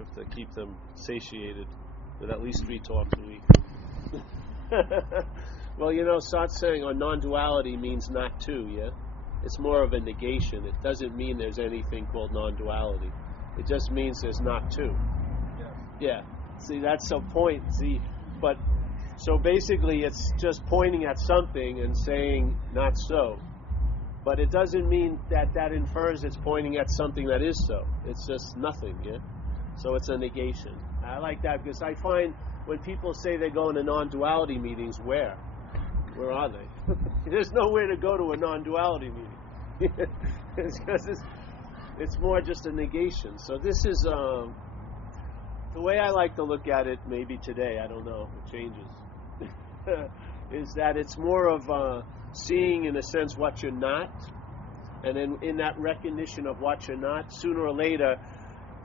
have to keep them satiated with at least 3 talks a week. Well, satsang or non-duality means not two, yeah? It's more of a negation. It doesn't mean there's anything called non-duality. It just means there's not two. Yeah. See, that's the point. See, but so basically it's just pointing at something and saying not so. But it doesn't mean that infers it's pointing at something that is so. It's just nothing, yeah? So it's a negation. I like that because I find when people say they go into non-duality meetings, where are they? There's nowhere to go to a non-duality meeting. It's because it's more just a negation. So this is the way I like to look at it. Maybe today, I don't know, it changes. Is that it's more of seeing, in a sense, what you're not, and then in that recognition of what you're not, sooner or later,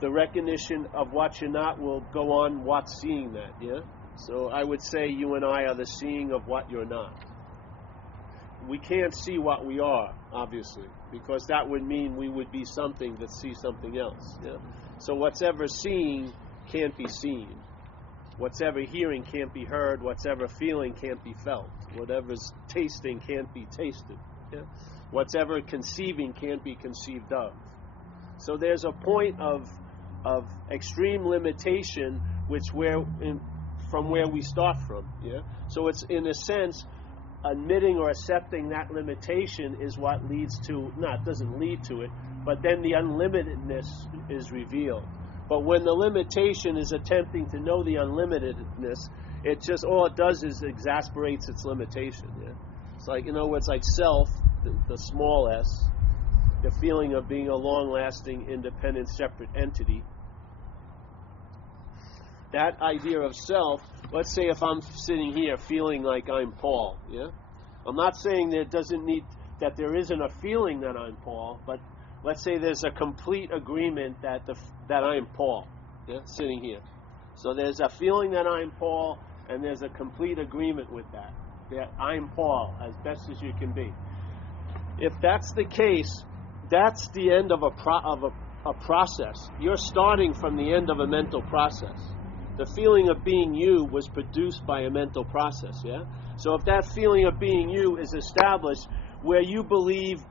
the recognition of what you're not will go on what's seeing that, yeah? So I would say you and I are the seeing of what you're not. We can't see what we are, obviously, because that would mean we would be something that sees something else, yeah? So what's ever seeing can't be seen. What's ever hearing can't be heard. What's ever feeling can't be felt. Whatever's tasting can't be tasted. Yeah? What's ever conceiving can't be conceived of. So there's a point of extreme limitation from where we start from. Yeah? So it's, in a sense, admitting or accepting that limitation is what leads to, doesn't lead to it, but then the unlimitedness is revealed. But when the limitation is attempting to know the unlimitedness, it just, all it does is exasperates its limitation. Yeah? It's like, it's like self, the small s, the feeling of being a long-lasting, independent, separate entity. That idea of self, let's say if I'm sitting here feeling like I'm Paul, yeah? I'm not saying that there isn't a feeling that I'm Paul, but let's say there's a complete agreement that I'm Paul, yeah, sitting here. So there's a feeling that I'm Paul, and there's a complete agreement with that I'm Paul as best as you can be. If that's the case, that's the end of a process. You're starting from the end of a mental process. The feeling of being you was produced by a mental process, yeah? So if that feeling of being you is established, where you believe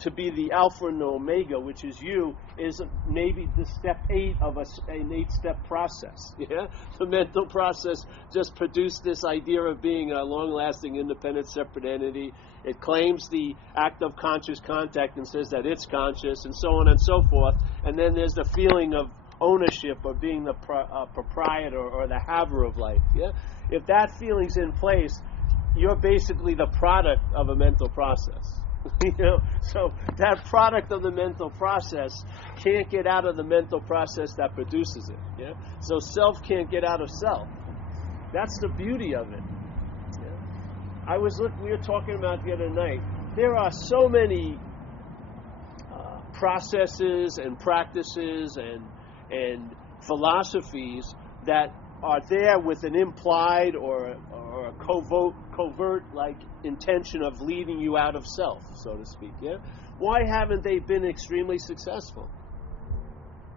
to be the alpha and omega, which is you, is maybe the step 8 of an 8-step process. Yeah, the mental process just produced this idea of being a long-lasting, independent, separate entity. It claims the act of conscious contact and says that it's conscious, and so on and so forth. And then there's the feeling of ownership or being the proprietor or the haver of life. Yeah, if that feeling's in place, you're basically the product of a mental process. So that product of the mental process can't get out of the mental process that produces it. Yeah. So self can't get out of self. That's the beauty of it. Yeah? We were talking about the other night. There are so many processes and practices and philosophies that are there with an implied or a covert like intention of leading you out of self, so to speak. Yeah, why haven't they been extremely successful?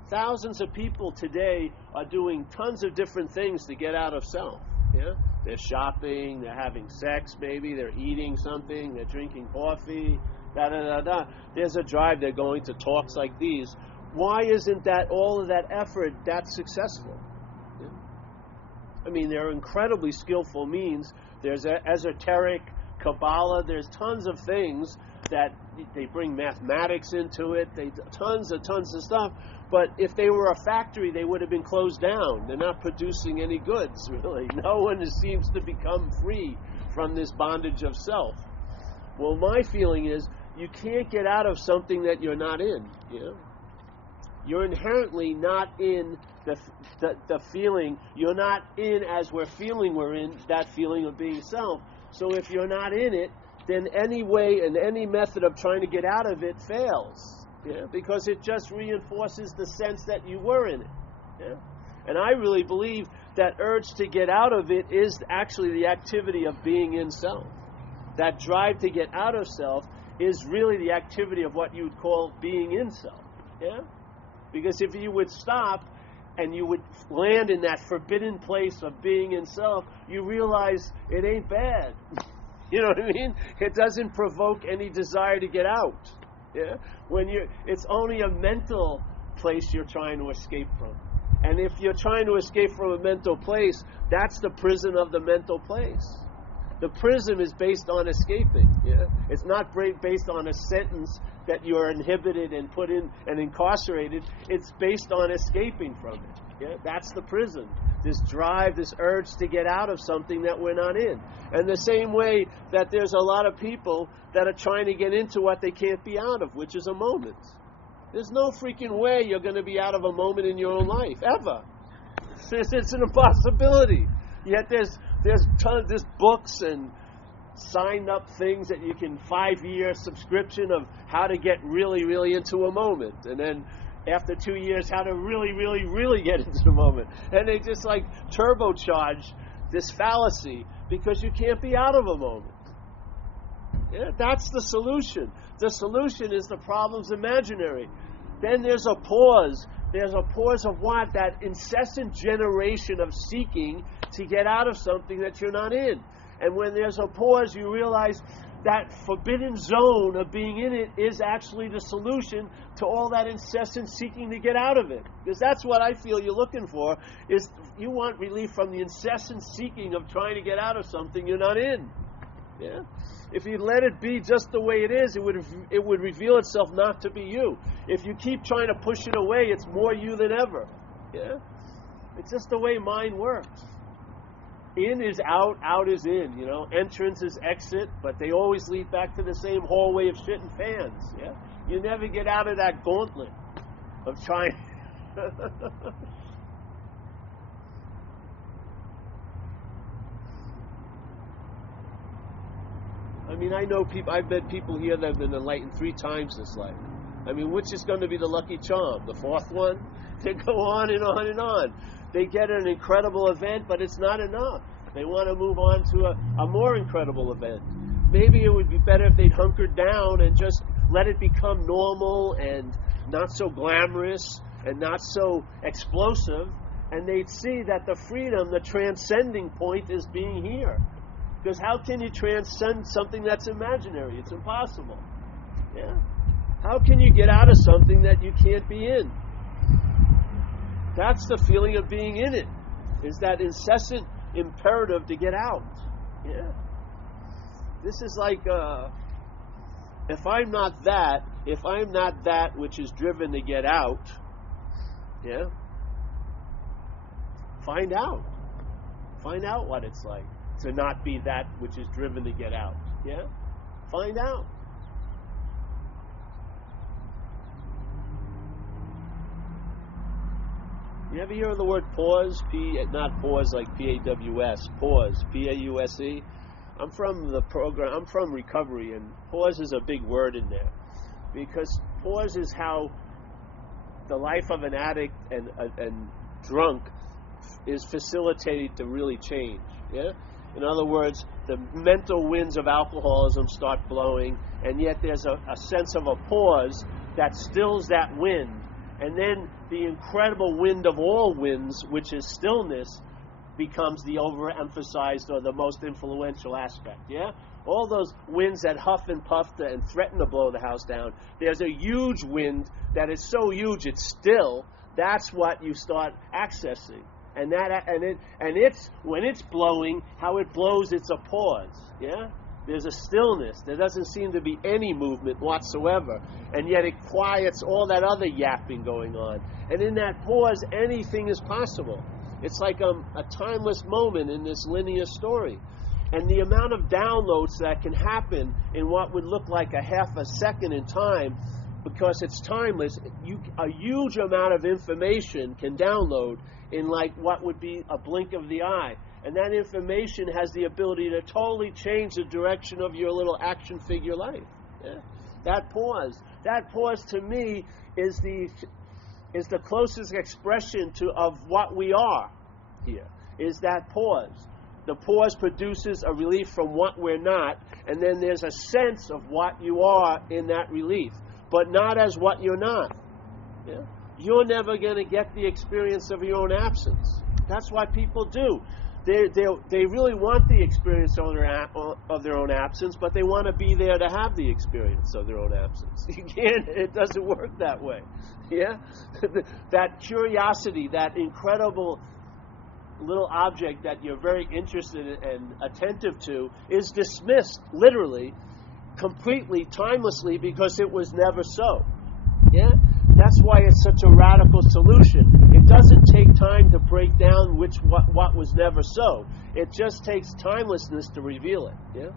Thousands of people today are doing tons of different things to get out of self. Yeah, they're shopping, they're having sex, maybe they're eating something, they're drinking coffee, There's a drive. They're going to talks like these. Why isn't all of that effort that successful? I mean, there are incredibly skillful means. There's esoteric, Kabbalah. There's tons of things that they bring mathematics into it. Tons of stuff. But if they were a factory, they would have been closed down. They're not producing any goods, really. No one seems to become free from this bondage of self. Well, my feeling is you can't get out of something that you're not in. You're inherently not in the feeling. You're not in as we're feeling we're in that feeling of being self. So if you're not in it, then any way and any method of trying to get out of it fails. Because it just reinforces the sense that you were in it. And I really believe that urge to get out of it is actually the activity of being in self. That drive to get out of self is really the activity of what you would call being in self. Because if you would stop and you would land in that forbidden place of being in self, you realize it ain't bad. You know what I mean? It doesn't provoke any desire to get out. Yeah? It's only a mental place you're trying to escape from. And if you're trying to escape from a mental place, that's the prison of the mental place. The prison is based on escaping. Yeah? It's not based on a sentence that you're inhibited and put in and incarcerated. It's based on escaping from it. Yeah? That's the prison. This drive, this urge to get out of something that we're not in. And the same way that there's a lot of people that are trying to get into what they can't be out of, which is a moment. There's no freaking way you're going to be out of a moment in your own life, ever. It's an impossibility. Yet there's books and signed up things that you can 5-year subscription of how to get really, really into a moment. And then after 2 years, how to really, really, really get into the moment. And they just like turbocharge this fallacy because you can't be out of a moment. Yeah, that's the solution. The solution is the problem's imaginary. Then there's a pause. There's a pause of what? That incessant generation of seeking to get out of something that you're not in. And when there's a pause, you realize that forbidden zone of being in it is actually the solution to all that incessant seeking to get out of it. Because that's what I feel you're looking for, is you want relief from the incessant seeking of trying to get out of something you're not in. Yeah? If you let it be just the way it is, it would reveal itself not to be you. If you keep trying to push it away, it's more you than ever. Yeah? It's just the way mind works. In is out, out is in, you know. Entrance is exit, but they always lead back to the same hallway of shit and fans. Yeah? You never get out of that gauntlet of trying. I mean, I know people, I've met people here that have been enlightened 3 times this life. I mean, which is going to be the lucky charm? The 4th one? They go on and on and on. They get an incredible event, but it's not enough. They want to move on to a more incredible event. Maybe it would be better if they'd hunkered down and just let it become normal and not so glamorous and not so explosive, and they'd see that the freedom, the transcending point is being here. Because how can you transcend something that's imaginary? It's impossible. Yeah? How can you get out of something that you can't be in? That's the feeling of being in it, is that incessant imperative to get out. Yeah. This is like, if I'm not that which is driven to get out, yeah, find out what it's like to not be that which is driven to get out. Yeah? Find out. You ever hear of the word pause? Not pause like P-A-W-S, pause, P-A-U-S-E. I'm from recovery, and pause is a big word in there. Because pause is how the life of an addict and drunk is facilitated to really change. Yeah? In other words, the mental winds of alcoholism start blowing, and yet there's a sense of a pause that stills that wind. And then the incredible wind of all winds, which is stillness, becomes the overemphasized or the most influential aspect. Yeah? All those winds that huff and puff and threaten to blow the house down, there's a huge wind that is so huge it's still. That's what you start accessing. And it's when it's blowing, how it blows, it's a pause. Yeah? There's a stillness. There doesn't seem to be any movement whatsoever. And yet it quiets all that other yapping going on. And in that pause, anything is possible. It's like a timeless moment in this linear story. And the amount of downloads that can happen in what would look like a half a second in time, because it's timeless, a huge amount of information can download in like what would be a blink of the eye. And that information has the ability to totally change the direction of your little action figure life. Yeah? That pause to me is the closest expression of what we are here, is that pause. The pause produces a relief from what we're not, and then there's a sense of what you are in that relief, but not as what you're not. Yeah? you're never going to get the experience of your own absence. That's what people do. They really want the experience of their own absence, but they want to be there to have the experience of their own absence. You can't. It doesn't work that way. Yeah, that curiosity, that incredible little object that you're very interested in and attentive to, is dismissed literally, completely, timelessly, because it was never so. Yeah. That's why it's such a radical solution. It doesn't take time to break down what was never so. It just takes timelessness to reveal it. Yeah?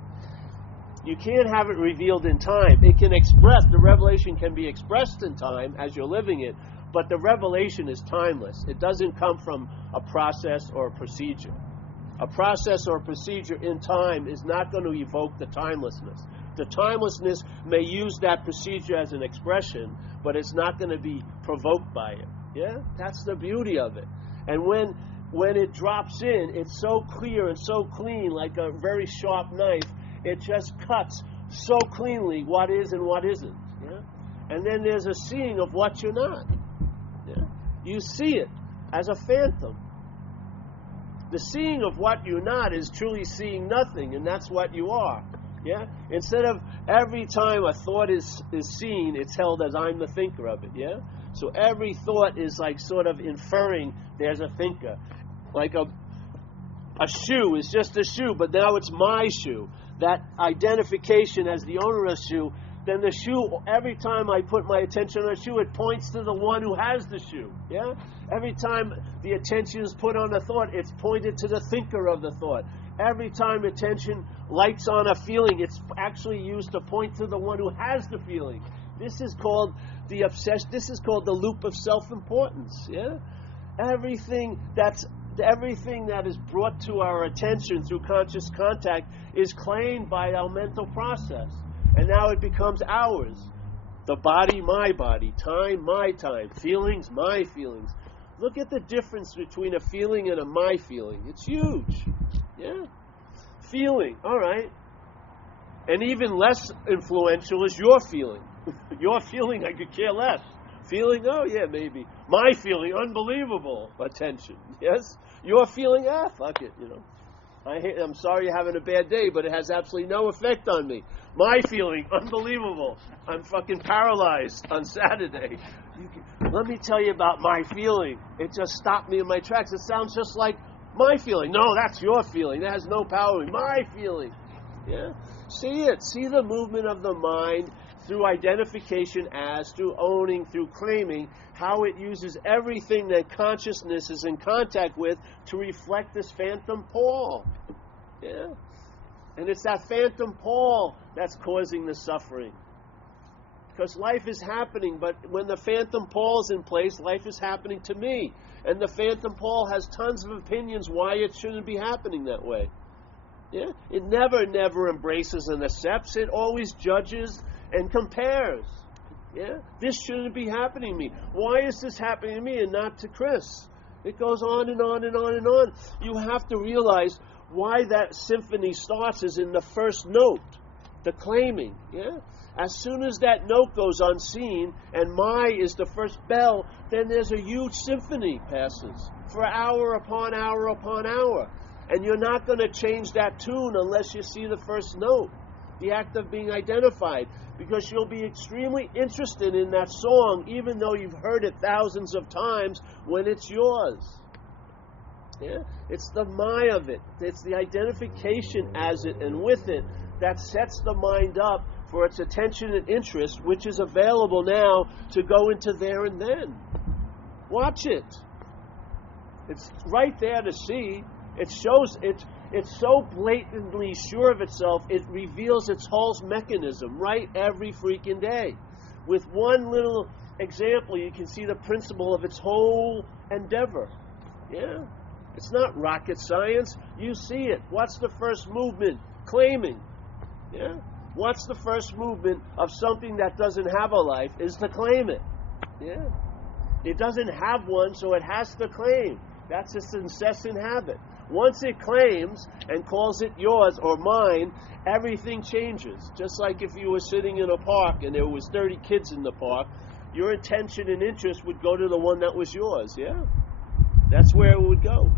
You can't have it revealed in time. It can the revelation can be expressed in time as you're living it, but the revelation is timeless. It doesn't come from a process or a procedure. A process or a procedure in time is not going to evoke the timelessness. The timelessness may use that procedure as an expression, but it's not going to be provoked by it. Yeah? That's the beauty of it. And when it drops in, it's so clear and so clean, like a very sharp knife. It just cuts so cleanly what is and what isn't. Yeah? And then there's a seeing of what you're not. Yeah? You see it as a phantom. The seeing of what you're not is truly seeing nothing, and that's what you are. Yeah? Instead of every time a thought is seen, it's held as I'm the thinker of it. Yeah? So every thought is like sort of inferring there's a thinker. Like a shoe is just a shoe, but now it's my shoe. That identification as the owner of the shoe, then the shoe, every time I put my attention on a shoe, it points to the one who has the shoe. Yeah? Every time the attention is put on a thought, it's pointed to the thinker of the thought. Every time attention lights on a feeling, it's actually used to point to the one who has the feeling. This is called the obsession. This is called the loop of self-importance. Yeah, everything that is brought to our attention through conscious contact is claimed by our mental process, and now it becomes ours. The body, my body. Time, my time. Feelings, my feelings. Look at the difference between a feeling and a my feeling. It's huge. Yeah. Feeling, all right. And even less influential is your feeling. Your feeling, I could care less. Feeling, oh yeah, maybe. My feeling, unbelievable attention. Yes? Your feeling, fuck it, I'm sorry you're having a bad day, but it has absolutely no effect on me. My feeling, unbelievable. I'm fucking paralyzed on Saturday. Let me tell you about my feeling. It just stopped me in my tracks. It sounds just like my feeling. No, that's your feeling. That has no power. My feeling. Yeah? See it. See the movement of the mind through identification as, through owning, through claiming, how it uses everything that consciousness is in contact with to reflect this phantom Paul. Yeah? And it's that phantom Paul that's causing the suffering. Because life is happening, but when the phantom Paul's in place, life is happening to me. And the phantom Paul has tons of opinions why it shouldn't be happening that way. Yeah? It never embraces and accepts. It always judges and compares. Yeah? This shouldn't be happening to me. Why is this happening to me and not to Chris? It goes on and on and on and on. You have to realize why that symphony starts is in the first note, the claiming. Yeah? As soon as that note goes unseen and my is the first bell, then there's a huge symphony passes for hour upon hour upon hour. And you're not going to change that tune unless you see the first note, the act of being identified, because you'll be extremely interested in that song even though you've heard it thousands of times when it's yours. Yeah? It's the my of it. It's the identification as it and with it that sets the mind up for its attention and interest, which is available now to go into there and then. Watch it. It's right there to see. It shows it's so blatantly sure of itself, it reveals its whole mechanism right every freaking day. With one little example, you can see the principle of its whole endeavor. Yeah? It's not rocket science. You see it. What's the first movement? Claiming. Yeah? What's the first movement of something that doesn't have a life is to claim it. Yeah? It doesn't have one, so it has to claim. That's its incessant habit. Once it claims and calls it yours or mine, everything changes. Just like if you were sitting in a park and there was 30 kids in the park, your attention and interest would go to the one that was yours, yeah? That's where it would go.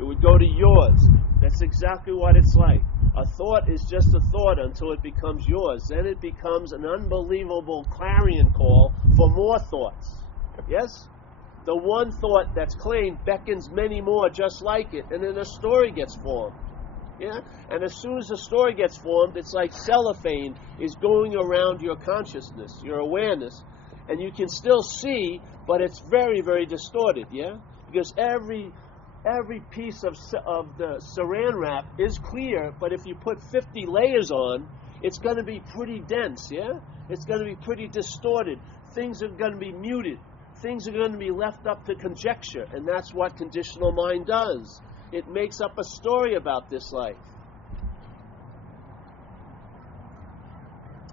It would go to yours. That's exactly what it's like. A thought is just a thought until it becomes yours. Then it becomes an unbelievable clarion call for more thoughts. Yes? The one thought that's claimed beckons many more just like it, and then a story gets formed. Yeah? And as soon as a story gets formed, it's like cellophane is going around your consciousness, your awareness, and you can still see, but it's very, very distorted, yeah? Because every piece of the saran wrap is clear, but if you put 50 layers on, it's going to be pretty dense, yeah? It's going to be pretty distorted. Things are going to be muted. Things are going to be left up to conjecture, and that's what conditional mind does. It makes up a story about this life.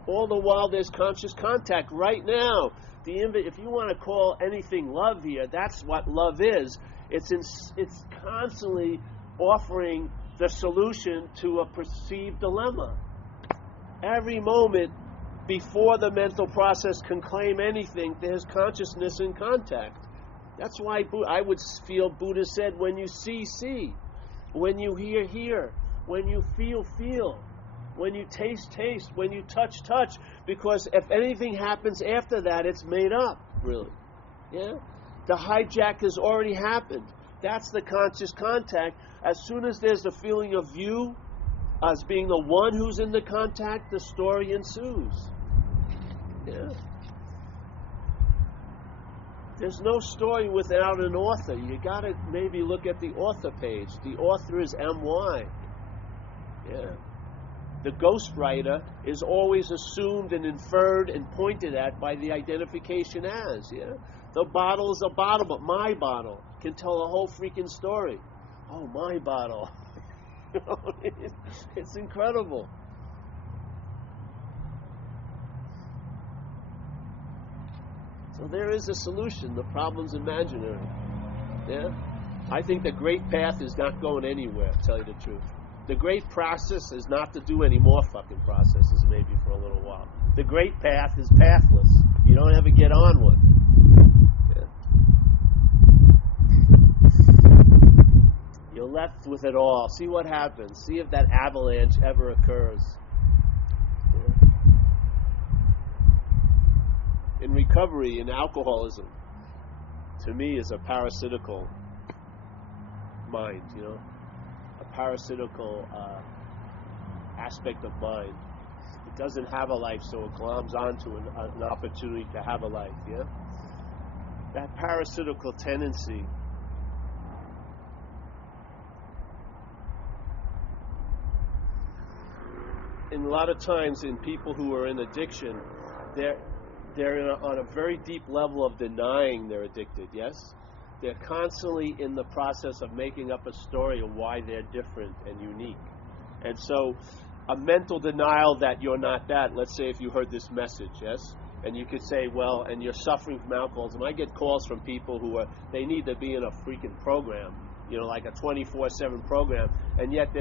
All the while there's conscious contact right now. If you want to call anything love here, that's what love is. It's constantly offering the solution to a perceived dilemma. Every moment before the mental process can claim anything, there's consciousness in contact. That's why I would feel Buddha said, when you see, see. When you hear, hear. When you feel, feel. When you taste, taste. When you touch, touch. Because if anything happens after that, it's made up, really. Yeah? The hijack has already happened. That's the conscious contact. As soon as there's the feeling of you as being the one who's in the contact, the story ensues. Yeah. There's no story without an author. You got to maybe look at the author page. The author is M.Y. Yeah. The ghostwriter is always assumed and inferred and pointed at by the identification as. Yeah. The bottle is a bottle, but my bottle can tell a whole freaking story. Oh, my bottle. It's incredible. So there is a solution. The problem's imaginary. Yeah? I think the great path is not going anywhere, to tell you the truth. The great process is not to do any more fucking processes, maybe for a little while. The great path is pathless. You don't ever get on one. Yeah. You're left with it all. See what happens. See if that avalanche ever occurs. In recovery, in alcoholism, to me is a parasitical mind, you know, a parasitical aspect of mind. It doesn't have a life, so it gloms onto an opportunity to have a life, yeah? That parasitical tendency in a lot of times in people who are in addiction, they're on a very deep level of denying they're addicted, yes? They're constantly in the process of making up a story of why they're different and unique. And so a mental denial that you're not that, let's say if you heard this message, yes? And you could say, well, and you're suffering from alcoholism. I get calls from people who they need to be in a freaking program, you know, like a 24/7 program, and yet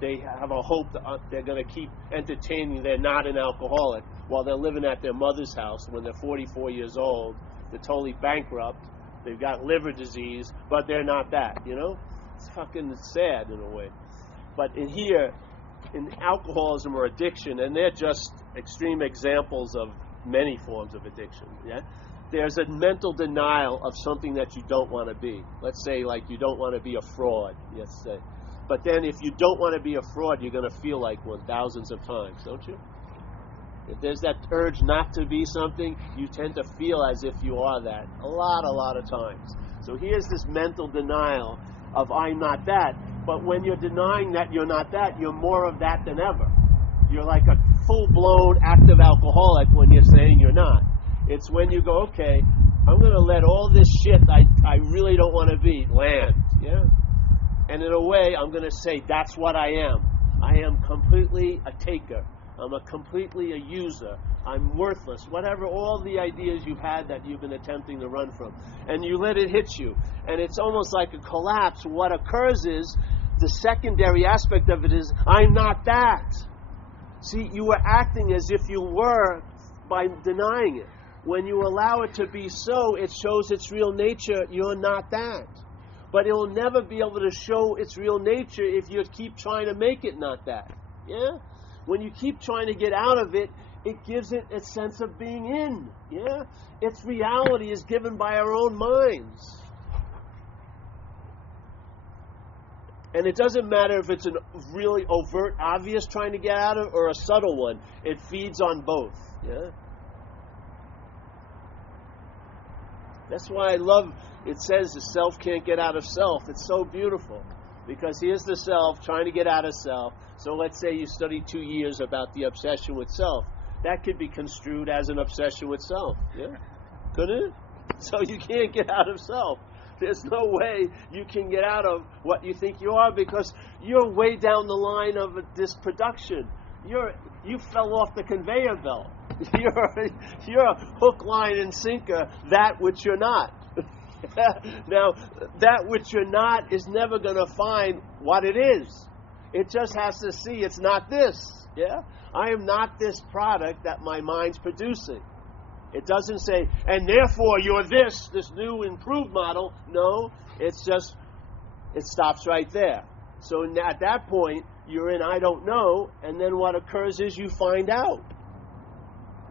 they have a hope that they're going to keep entertaining. They're not an alcoholic while they're living at their mother's house when they're 44 years old. They're totally bankrupt. They've got liver disease, but they're not that, you know? It's fucking sad in a way. But in alcoholism or addiction, and they're just extreme examples of many forms of addiction, yeah? There's a mental denial of something that you don't want to be. Let's say, like, you don't want to be a fraud, let's say. But then if you don't want to be a fraud, you're going to feel like one thousands of times, don't you? If there's that urge not to be something, you tend to feel as if you are that a lot of times. So here's this mental denial of I'm not that. But when you're denying that you're not that, you're more of that than ever. You're like a full-blown active alcoholic when you're saying you're not. It's when you go, okay, I'm going to let all this shit I really don't want to be land. Yeah? And in a way, I'm going to say that's what I am. I am completely a taker. I'm completely a user. I'm worthless. Whatever, all the ideas you've had that you've been attempting to run from. And you let it hit you. And it's almost like a collapse. What occurs is, the secondary aspect of it is, I'm not that. See, you were acting as if you were by denying it. when you allow it to be so, it shows its real nature. You're not that. But it will never be able to show its real nature if you keep trying to make it not that. Yeah? When you keep trying to get out of it, it gives it a sense of being in. Yeah? Its reality is given by our own minds. And it doesn't matter if it's a really overt, obvious trying to get out of or a subtle one. It feeds on both. Yeah? That's why I love, it says the self can't get out of self. It's so beautiful. Because here's the self trying to get out of self. So let's say you study 2 years about the obsession with self. That could be construed as an obsession with self. Yeah? Couldn't it? So you can't get out of self. There's no way you can get out of what you think you are because you're way down the line of this production. You fell off the conveyor belt. You're a hook, line, and sinker, that which you're not. Now, that which you're not is never going to find what it is. It just has to see it's not this. Yeah? I am not this product that my mind's producing. It doesn't say, and therefore you're this new improved model. No, it's just, it stops right there. So at that point, you're in I don't know, and then what occurs is you find out.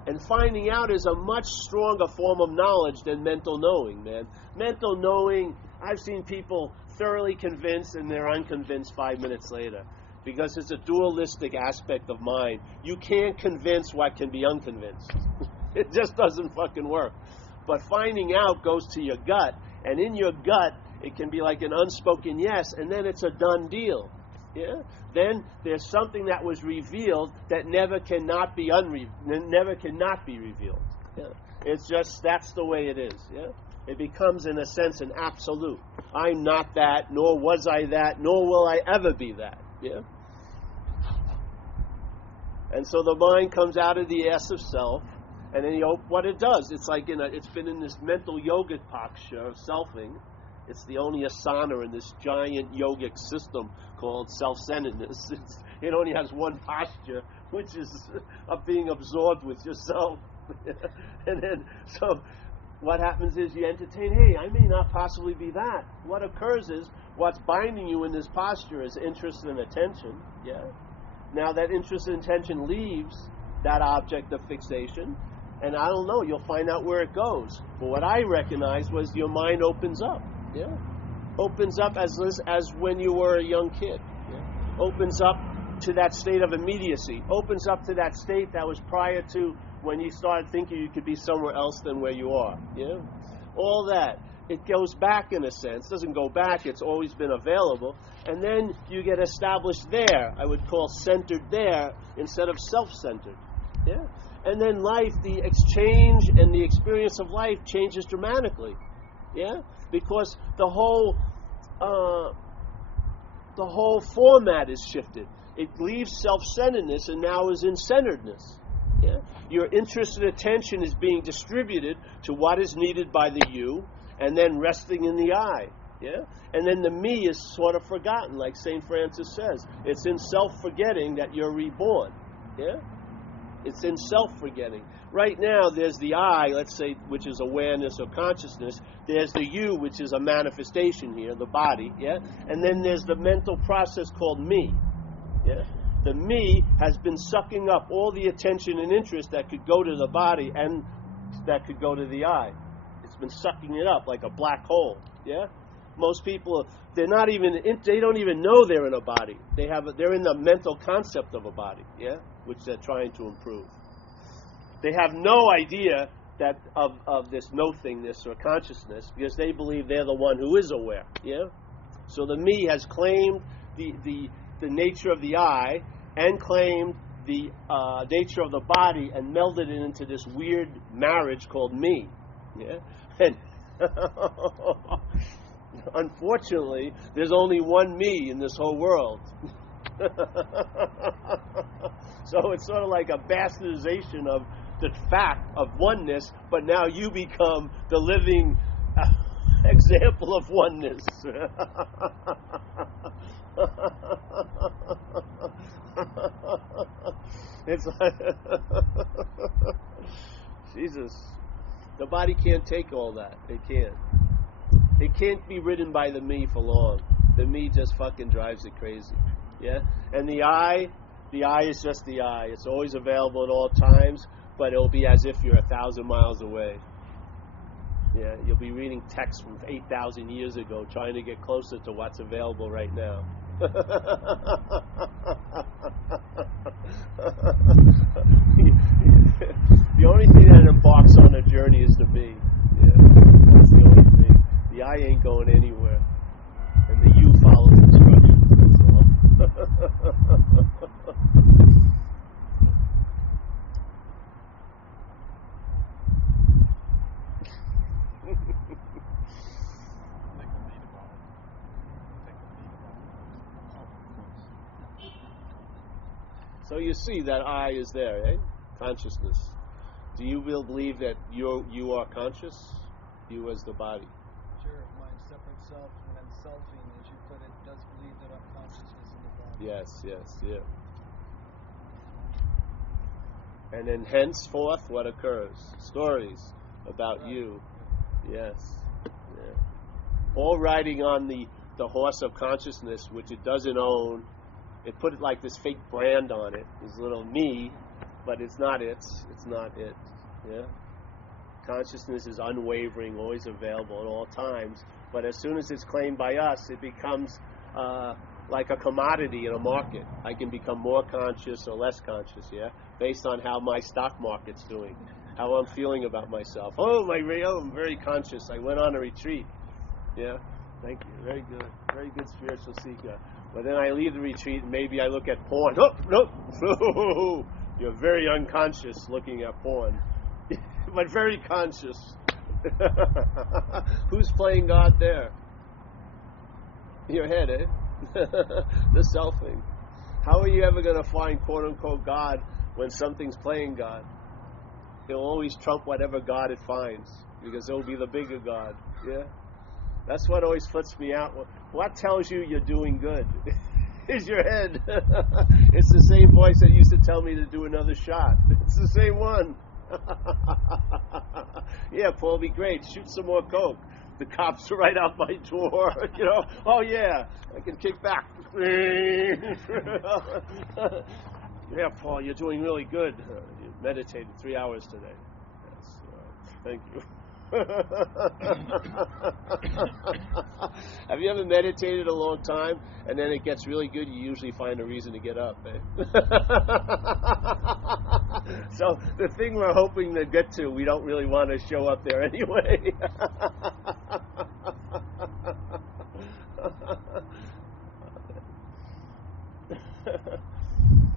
And finding out is a much stronger form of knowledge than mental knowing, man. Mental knowing, I've seen people thoroughly convinced and they're unconvinced 5 minutes later. Because it's a dualistic aspect of mind. You can't convince what can be unconvinced. It just doesn't fucking work. But finding out goes to your gut, and in your gut, it can be like an unspoken yes, and then it's a done deal. Yeah? Then there's something that was revealed that never cannot be revealed. Yeah? It's just, that's the way it is. Yeah? It becomes, in a sense, an absolute. I'm not that, nor was I that, nor will I ever be that. Yeah? And so the mind comes out of the ass of self, and then what it does, it's like it's been in this mental yogic posture of selfing. It's the only asana in this giant yogic system called self-centeredness. It only has one posture, which is of being absorbed with yourself. And then, so what happens is you entertain, hey, I may not possibly be that. What occurs is, what's binding you in this posture is interest and attention. Yeah. Now that interest and attention leaves that object of fixation, and I don't know, you'll find out where it goes. But what I recognized was your mind opens up. Yeah. Opens up as when you were a young kid. Yeah. Opens up to that state of immediacy. Opens up to that state that was prior to when you started thinking you could be somewhere else than where you are. Yeah. All that. It goes back in a sense. Doesn't go back. It's always been available. And then you get established there. I would call centered there instead of self-centered. Yeah. And then life, the exchange and the experience of life changes dramatically. Yeah? Because the whole format is shifted. It leaves self-centeredness and now is in centeredness. Yeah? Your interest and attention is being distributed to what is needed by the you, and then resting in the I. Yeah? And then the me is sort of forgotten, like St. Francis says. It's in self-forgetting that you're reborn. Yeah? It's in self-forgetting. Right now, there's the I, let's say, which is awareness or consciousness. There's the you, which is a manifestation here, the body. Yeah? And then there's the mental process called me. Yeah? The me has been sucking up all the attention and interest that could go to the body and that could go to the I. It's been sucking it up like a black hole. Yeah? Most people, they don't even know they're in a body. They're in the mental concept of a body, yeah, which they're trying to improve. They have no idea that of this no-thingness or consciousness because they believe they're the one who is aware, yeah. So the me has claimed the nature of the I and claimed the nature of the body and melded it into this weird marriage called me, yeah. And unfortunately, there's only one me in this whole world. So it's sort of like a bastardization of the fact of oneness, but now you become the living example of oneness. It's like Jesus. The body can't take all that. It can't. It can't be ridden by the me for long. The me just fucking drives it crazy. Yeah? And the I is just the I. It's always available at all times, but it'll be as if you're 1,000 miles away. Yeah, you'll be reading texts from 8,000 years ago, trying to get closer to what's available right now. The only thing that embarks on a journey is the me. Yeah, that's the only thing. The I ain't going anywhere, and the you follows instructions. That's all. So you see that I is there, eh? Consciousness. Do you believe that you are conscious? You as the body? Sure, my separate self, when I'm selfing, as you put it, does believe that I'm consciousness in the body. Yes, yeah. And then henceforth, what occurs? Stories about you. Yes. Yeah. All riding on the horse of consciousness, which it doesn't own. It put it like this fake brand on it, this little me, but it's not it. It's not it. Yeah. Consciousness is unwavering, always available at all times. But as soon as it's claimed by us, it becomes like a commodity in a market. I can become more conscious or less conscious, yeah, based on how my stock market's doing, how I'm feeling about myself. Oh, I'm very conscious. I went on a retreat. Yeah, thank you. Very good spiritual seeker. But then I leave the retreat and maybe I look at porn. Oh, no. You're very unconscious looking at porn, but very conscious. Who's playing God there? Your head, eh? The selfing. How are you ever going to find quote-unquote God when something's playing God? It'll always trump whatever God it finds, because it'll be the bigger God. Yeah? That's what always flips me out. What tells you you're doing good? Is your head. It's the same voice that used to tell me to do another shot. It's the same one. Yeah, Paul, be great. Shoot some more coke. The cops are right out my door. You know. Oh yeah, I can kick back. Yeah, Paul, you're doing really good. You meditated 3 hours today. Yes, thank you. Have you ever meditated a long time and then it gets really good? You usually find a reason to get up, eh? So the thing we're hoping to get to, we don't really want to show up there anyway.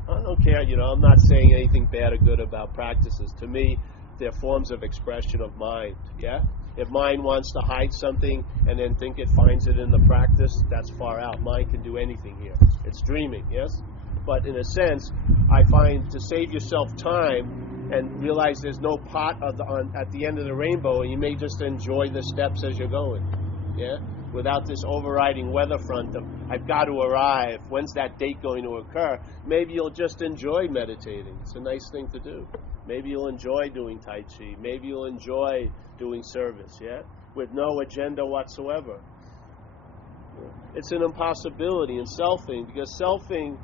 I don't care, I'm not saying anything bad or good about practices. To me, they're forms of expression of mind, yeah? If mind wants to hide something and then think it finds it in the practice, that's far out. Mind can do anything here. It's dreaming, yes? But in a sense, I find to save yourself time and realize there's no pot at the end of the rainbow, and you may just enjoy the steps as you're going, yeah? Without this overriding weather front of, I've got to arrive, when's that date going to occur? Maybe you'll just enjoy meditating. It's a nice thing to do. Maybe you'll enjoy doing Tai Chi. Maybe you'll enjoy doing service, yeah? With no agenda whatsoever. It's an impossibility in selfing, because selfing,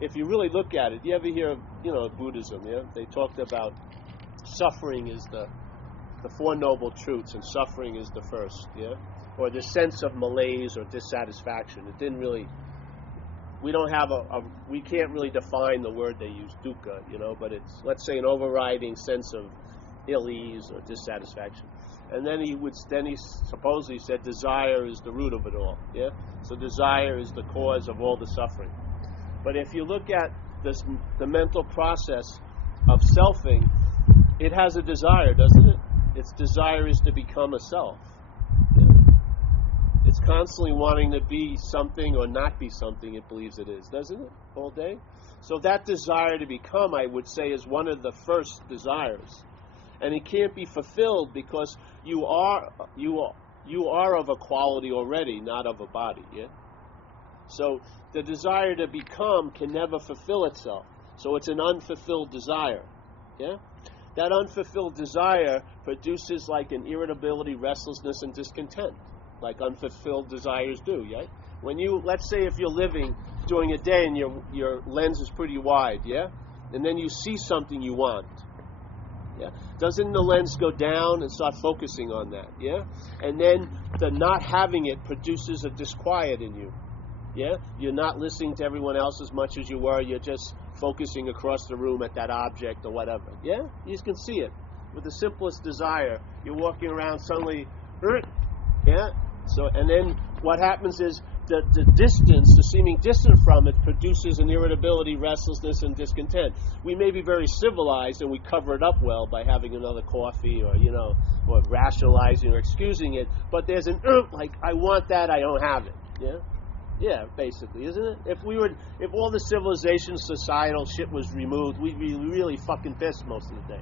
if you really look at it, you ever hear of, Buddhism, yeah? They talked about suffering is the Four Noble Truths, and suffering is the first, yeah? Or the sense of malaise or dissatisfaction. It didn't really... We don't have we can't really define the word they use, dukkha, but it's, let's say, an overriding sense of ill ease or dissatisfaction. And then he supposedly said desire is the root of it all, yeah? So desire is the cause of all the suffering. But if you look at the mental process of selfing, it has a desire, doesn't it? Its desire is to become a self. It's constantly wanting to be something or not be something it believes it is, doesn't it? All day? So that desire to become, I would say, is one of the first desires. And it can't be fulfilled because you are of a quality already, not of a body, yeah? So the desire to become can never fulfill itself. So it's an unfulfilled desire, yeah? That unfulfilled desire produces like an irritability, restlessness, and discontent, like unfulfilled desires do, yeah? When you, let's say if you're living during a day and your lens is pretty wide, yeah? And then you see something you want, yeah? Doesn't the lens go down and start focusing on that, yeah? And then the not having it produces a disquiet in you, yeah? You're not listening to everyone else as much as you were, you're just focusing across the room at that object or whatever, yeah? You can see it. With the simplest desire, you're walking around suddenly, yeah? So, and then what happens is the distance, the seeming distant from it, produces an irritability, restlessness, and discontent. We may be very civilized and we cover it up well by having another coffee or, you know, or rationalizing or excusing it, but there's an like, I want that, I don't have it, yeah? Yeah, basically, isn't it? If all the civilization, societal shit was removed, we'd be really fucking pissed most of the day.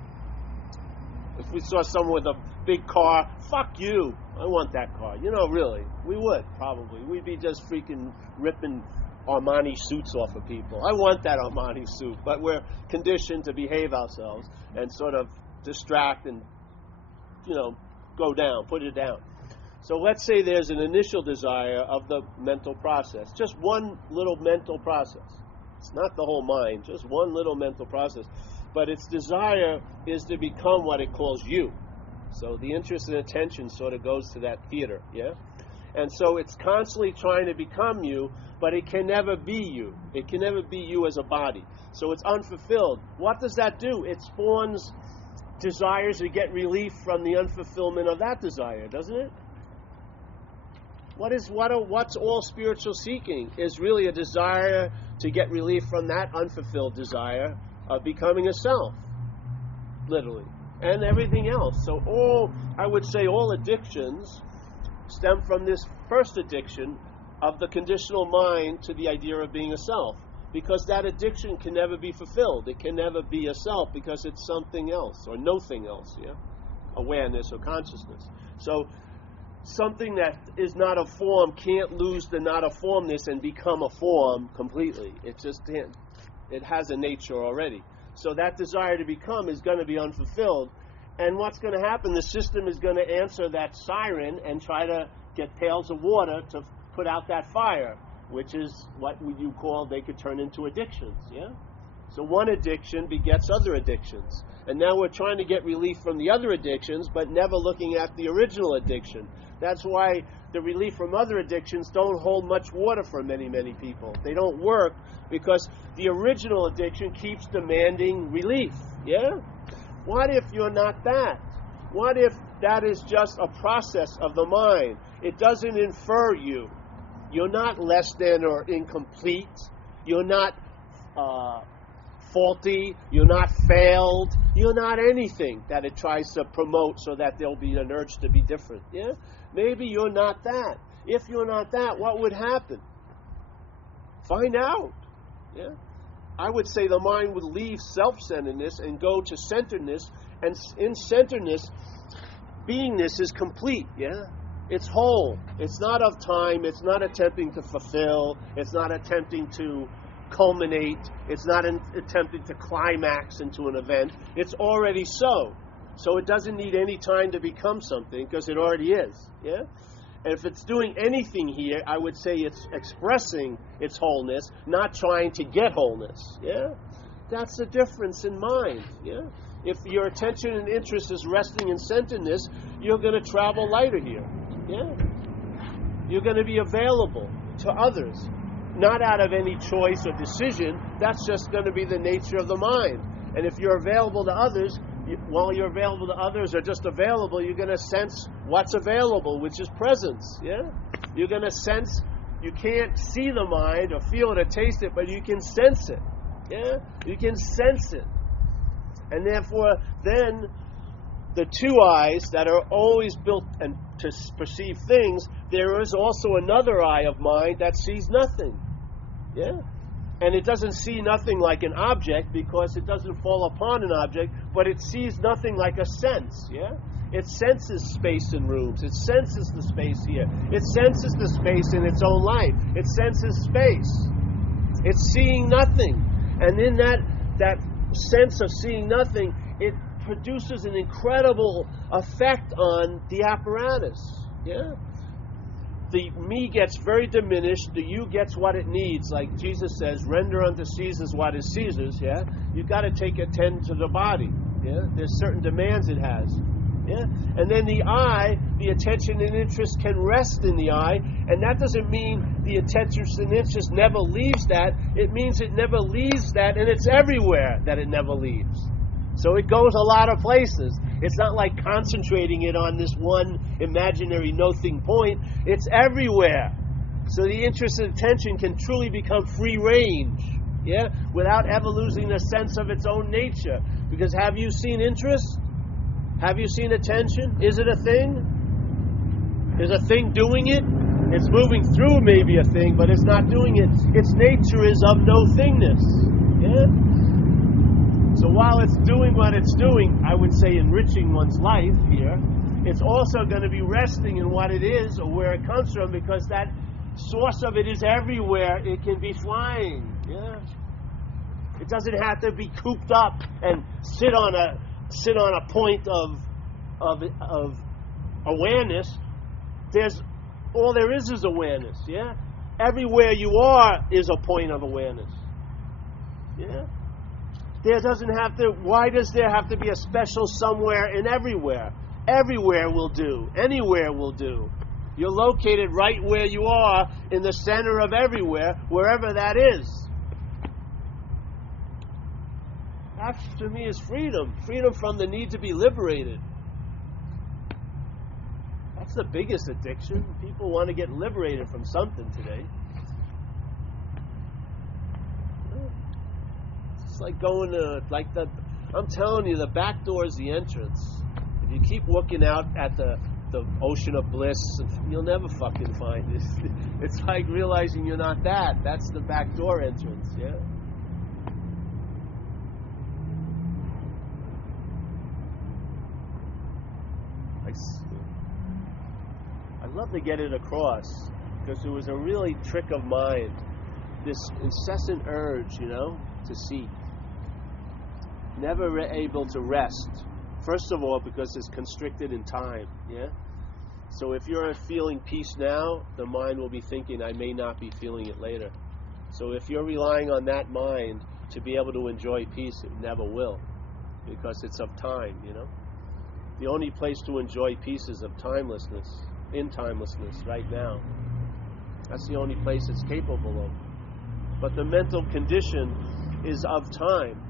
If we saw someone with a big car, fuck you, I want that car. You know, really, we would, probably. We'd be just freaking ripping Armani suits off of people. I want that Armani suit, but we're conditioned to behave ourselves and sort of distract and, you know, go down, put it down. So let's say there's an initial desire of the mental process, just one little mental process. It's not the whole mind, just one little mental process. But its desire is to become what it calls you. So the interest and attention sort of goes to that theater, yeah? And so it's constantly trying to become you, but it can never be you. It can never be you as a body. So it's unfulfilled. What does that do? It spawns desires to get relief from the unfulfillment of that desire, doesn't it? What's all spiritual seeking is really a desire to get relief from that unfulfilled desire of becoming a self, literally, and everything else. So I would say all addictions stem from this first addiction of the conditional mind to the idea of being a self, because that addiction can never be fulfilled. It can never be a self because it's something else or nothing else, yeah? Awareness or consciousness. So something that is not a form can't lose the not a formness and become a form completely. It just can't. It has a nature already. So that desire to become is going to be unfulfilled. And what's going to happen? The system is going to answer that siren and try to get pails of water to put out that fire, which is what you call, they could turn into addictions, yeah? So one addiction begets other addictions. And now we're trying to get relief from the other addictions, but never looking at the original addiction. That's why the relief from other addictions don't hold much water for many, many people. They don't work because the original addiction keeps demanding relief, yeah? What if you're not that? What if that is just a process of the mind? It doesn't infer you. You're not less than or incomplete. You're not faulty. You're not failed. You're not anything that it tries to promote so that there'll be an urge to be different. Yeah? Maybe you're not that. If you're not that, what would happen? Find out. Yeah? I would say the mind would leave self-centeredness and go to centeredness, and in centeredness, beingness is complete, yeah? It's whole. It's not of time. It's not attempting to fulfill. It's not attempting to culminate. It's not attempting to climax into an event. It's already so. So it doesn't need any time to become something because it already is, yeah? And if it's doing anything here, I would say it's expressing its wholeness, not trying to get wholeness, yeah? That's the difference in mind, yeah? If your attention and interest is resting in centeredness, you're going to travel lighter here, yeah? You're going to be available to others, not out of any choice or decision. That's just going to be the nature of the mind. And if you're available to others, while you're available to others or just available, you're going to sense what's available, which is presence, yeah? You're going to sense, you can't see the mind or feel it or taste it, but you can sense it, yeah? You can sense it. And therefore, then, the two eyes that are always built and to perceive things, there is also another eye of mind that sees nothing, yeah? And it doesn't see nothing like an object because it doesn't fall upon an object, but it sees nothing like a sense, yeah? It senses space in rooms. It senses the space here. It senses the space in its own life. It senses space. It's seeing nothing. And in that sense of seeing nothing, it produces an incredible effect on the apparatus. Yeah? The me gets very diminished, the you gets what it needs. Like Jesus says, render unto Caesar's what is Caesar's, yeah? You've got to attend to the body, yeah? There's certain demands it has, yeah? And then the I, the attention and interest can rest in the I, and that doesn't mean the attention and interest never leaves that. It means it never leaves that, and it's everywhere that it never leaves. So it goes a lot of places. It's not like concentrating it on this one imaginary no-thing point. It's everywhere. So the interest and attention can truly become free range, yeah, without ever losing the sense of its own nature. Because have you seen interest? Have you seen attention? Is it a thing? Is a thing doing it? It's moving through maybe a thing, but it's not doing it. Its nature is of no-thingness, yeah? So while it's doing what it's doing, I would say enriching one's life here, it's also going to be resting in what it is or where it comes from, because that source of it is everywhere. It can be flying. Yeah. It doesn't have to be cooped up and sit on a point of awareness. There's all there is awareness. Yeah. Everywhere you are is a point of awareness. Yeah. There doesn't have to, why does there have to be a special somewhere and everywhere? Everywhere will do. Anywhere will do. You're located right where you are in the center of everywhere, wherever that is. That, to me, is freedom. Freedom from the need to be liberated. That's the biggest addiction. People want to get liberated from something today. It's like going to, I'm telling you, the back door is the entrance. If you keep looking out at the ocean of bliss, you'll never fucking find it. It's like realizing you're not that. That's the back door entrance, yeah? I'd love to get it across, because it was a really trick of mine. This incessant urge, to seek. Never able to rest. First of all, because it's constricted in time, yeah? So if you're feeling peace now, the mind will be thinking, I may not be feeling it later. So if you're relying on that mind to be able to enjoy peace, it never will, because it's of time, The only place to enjoy peace is of timelessness, in timelessness, right now. That's the only place it's capable of. But the mental condition is of time.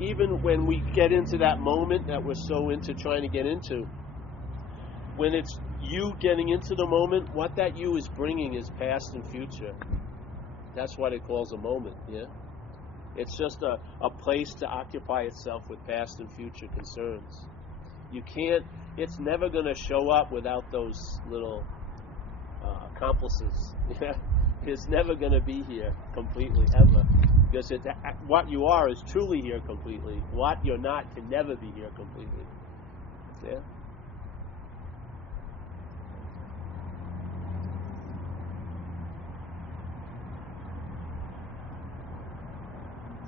Even when we get into that moment that we're so into trying to get into, when it's you getting into the moment, what that you is bringing is past and future. That's what it calls a moment, yeah? It's just a place to occupy itself with past and future concerns. You can't, it's never going to show up without those little accomplices, yeah? It's never going to be here completely, ever. Because what you are is truly here completely. What you're not can never be here completely. Yeah?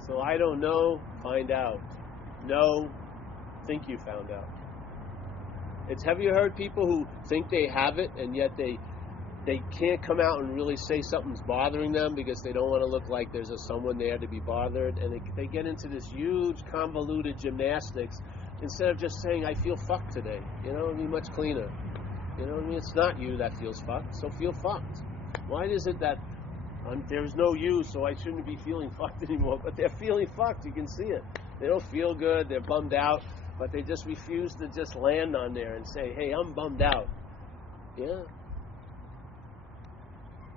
So I don't know, find out. Know, think you found out. Have you heard people who think they have it and yet they can't come out and really say something's bothering them because they don't want to look like there's someone there to be bothered, and they get into this huge convoluted gymnastics instead of just saying, I feel fucked today. It'd be much cleaner. It's not you that feels fucked, so feel fucked. Why is it that there's no you, so I shouldn't be feeling fucked anymore? But they're feeling fucked, you can see it. They don't feel good, they're bummed out, but they just refuse to just land on there and say, hey, I'm bummed out. Yeah?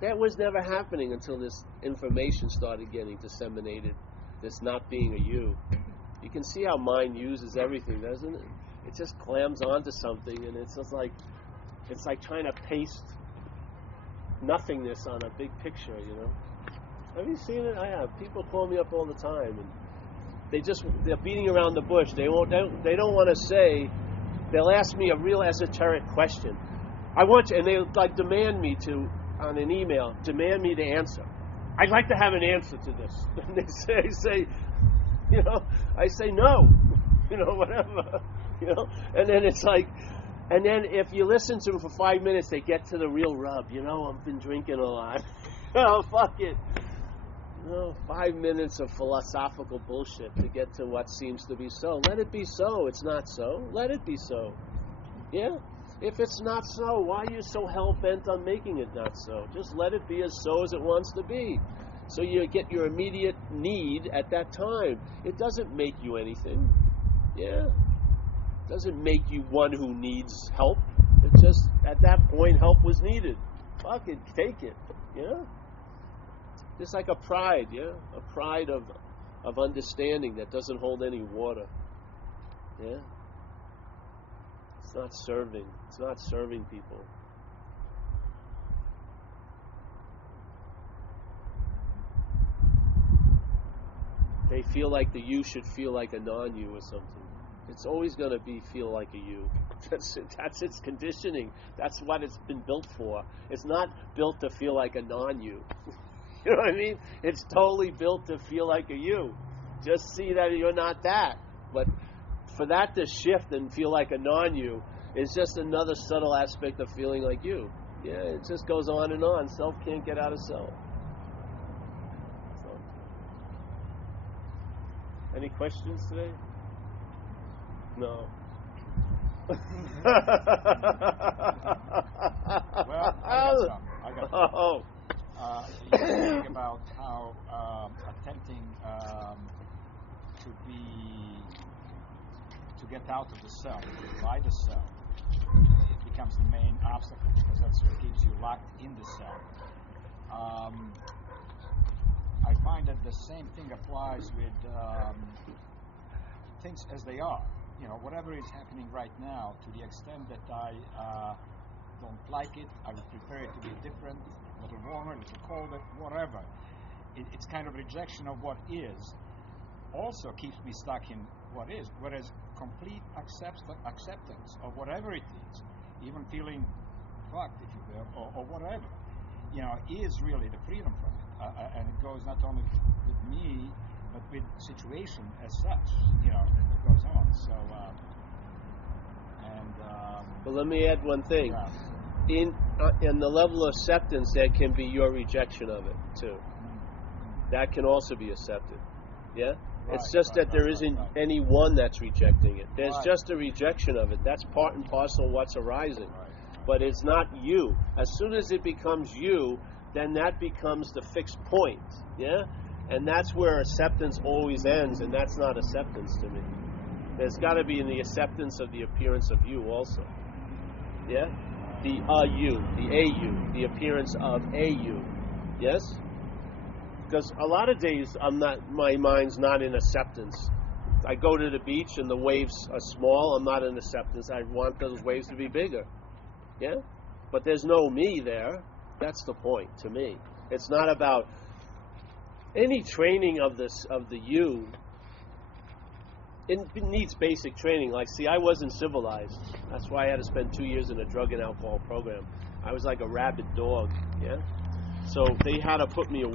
That was never happening until this information started getting disseminated, this not being a you. You can see how mind uses everything, doesn't it? It just clams onto something, and it's like trying to paste nothingness on a big picture, Have you seen it? I have. People call me up all the time, and they're beating around the bush. They don't want to say. They'll ask me a real esoteric question. I want you, and they demand me to. On an email, demand me to answer. I'd like to have an answer to this. And I say, I say no. whatever, and then it's like, and then if you listen to them for 5 minutes, they get to the real rub. I've been drinking a lot. Fuck it. 5 minutes of philosophical bullshit to get to what seems to be so. Let it be so. It's not so. Let it be so. Yeah? If it's not so, why are you so hell-bent on making it not so? Just let it be as so as it wants to be. So you get your immediate need at that time. It doesn't make you anything. Yeah? It doesn't make you one who needs help. It just, at that point, help was needed. Fuck it, take it. Yeah? Just like a pride, yeah? A pride of understanding that doesn't hold any water. Yeah? It's not serving. It's not serving people. They feel like the you should feel like a non-you or something. It's always going to feel like a you. That's its conditioning. That's what it's been built for. It's not built to feel like a non-you. You know what I mean? It's totally built to feel like a you. Just see that you're not that. But for that to shift and feel like a non-you is just another subtle aspect of feeling like you. Yeah, it just goes on and on. Self can't get out of self. So. Any questions today? No. Well, I got some. Oh. You think about how attempting to get out of the self, by the self, it becomes the main obstacle because that's what keeps you locked in the self. I find that the same thing applies with things as they are. Whatever is happening right now, to the extent that I don't like it, I would prefer it to be different, a little warmer, a little colder, whatever. It's kind of rejection of what is also keeps me stuck in what is, whereas complete acceptance of whatever it is, even feeling fucked, if you will, or whatever, is really the freedom from it. And it goes not only with me, but with situation as such, that goes on. So, well, let me add one thing. Yeah. In the level of acceptance, there can be your rejection of it too. That can also be accepted. Yeah? It's just that there isn't any one that's rejecting it. There's just a rejection of it. That's part and parcel of what's arising. But it's not you. As soon as it becomes you, then that becomes the fixed point. Yeah? And that's where acceptance always ends, and that's not acceptance to me. There's got to be in the acceptance of the appearance of you also. Yeah? The you, the a you, the appearance of a you. Yes? Because a lot of days my mind's not in acceptance. I go to the beach and the waves are small, I'm not in acceptance. I want those waves to be bigger. Yeah? But there's no me there. That's the point to me. It's not about any training of the you. It needs basic training. Like, see, I wasn't civilized. That's why I had to spend 2 years in a drug and alcohol program. I was like a rabid dog, yeah? So they had to put me away.